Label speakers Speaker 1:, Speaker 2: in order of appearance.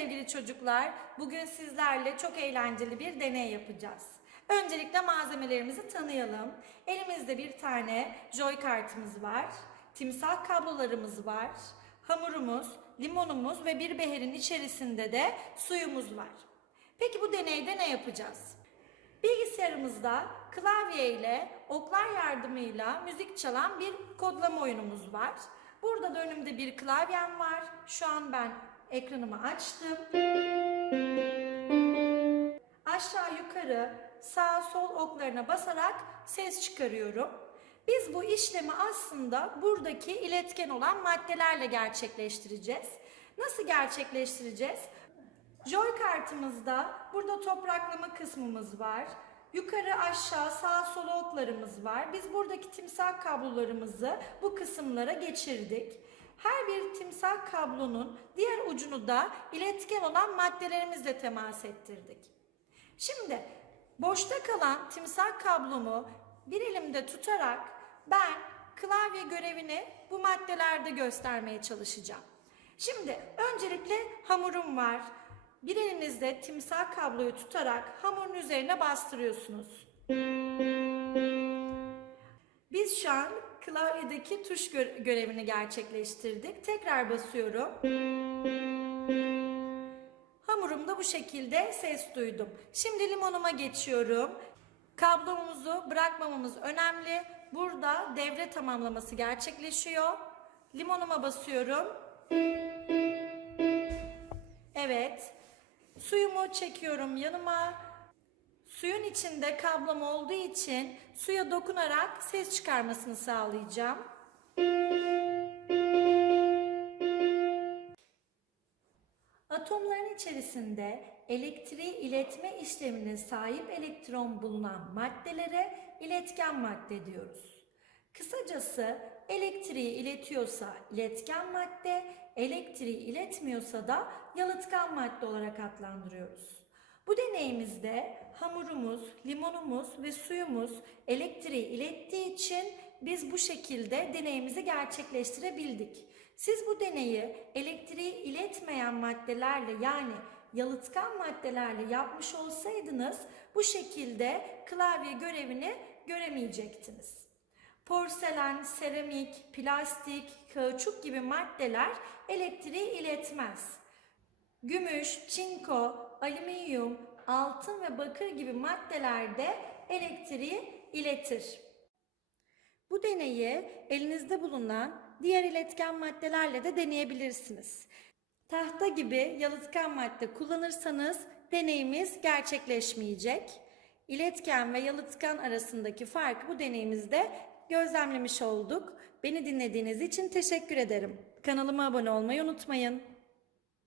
Speaker 1: sevgili çocuklar. Bugün sizlerle çok eğlenceli bir deney yapacağız. Öncelikle malzemelerimizi tanıyalım. Elimizde bir tane joy kartımız var. Timsah kablolarımız var. Hamurumuz, limonumuz ve bir beherin içerisinde de suyumuz var. Peki bu deneyde ne yapacağız? Bilgisayarımızda klavye ile oklar yardımıyla müzik çalan bir kodlama oyunumuz var. Burada da önümde bir klavyem var. Şu an ben ekranımı açtım. Aşağı yukarı sağ sol oklarına basarak ses çıkarıyorum. Biz bu işlemi aslında buradaki iletken olan maddelerle gerçekleştireceğiz. Nasıl gerçekleştireceğiz? Joy kartımızda burada topraklama kısmımız var. Yukarı aşağı sağ sol oklarımız var. Biz buradaki timsah kablolarımızı bu kısımlara geçirdik. Her bir timsah kablonun diğer ucunu da iletken olan maddelerimizle temas ettirdik. Şimdi boşta kalan timsah kablomu bir elimde tutarak ben klavye görevini bu maddelerde göstermeye çalışacağım. Şimdi öncelikle hamurum var. Bir elinizde timsah kabloyu tutarak hamurun üzerine bastırıyorsunuz. Biz şu an klavyedeki tuş gö- görevini gerçekleştirdik. Tekrar basıyorum. Hamurumda bu şekilde ses duydum. Şimdi limonuma geçiyorum. Kablomuzu bırakmamamız önemli. Burada devre tamamlaması gerçekleşiyor. Limonuma basıyorum. Evet. Suyumu çekiyorum yanıma. Suyun içinde kablom olduğu için suya dokunarak ses çıkarmasını sağlayacağım. Atomların içerisinde elektriği iletme işlemine sahip elektron bulunan maddelere iletken madde diyoruz. Kısacası elektriği iletiyorsa iletken madde, elektriği iletmiyorsa da yalıtkan madde olarak adlandırıyoruz. Bu deneyimizde hamurumuz, limonumuz ve suyumuz elektriği ilettiği için biz bu şekilde deneyimizi gerçekleştirebildik. Siz bu deneyi elektriği iletmeyen maddelerle yani yalıtkan maddelerle yapmış olsaydınız bu şekilde klavye görevini göremeyecektiniz. Porselen, seramik, plastik, kauçuk gibi maddeler elektriği iletmez. Gümüş, çinko, alüminyum, altın ve bakır gibi maddeler de elektriği iletir. Bu deneyi elinizde bulunan diğer iletken maddelerle de deneyebilirsiniz. Tahta gibi yalıtkan madde kullanırsanız deneyimiz gerçekleşmeyecek. İletken ve yalıtkan arasındaki farkı bu deneyimizde gözlemlemiş olduk. Beni dinlediğiniz için teşekkür ederim. Kanalıma abone olmayı unutmayın.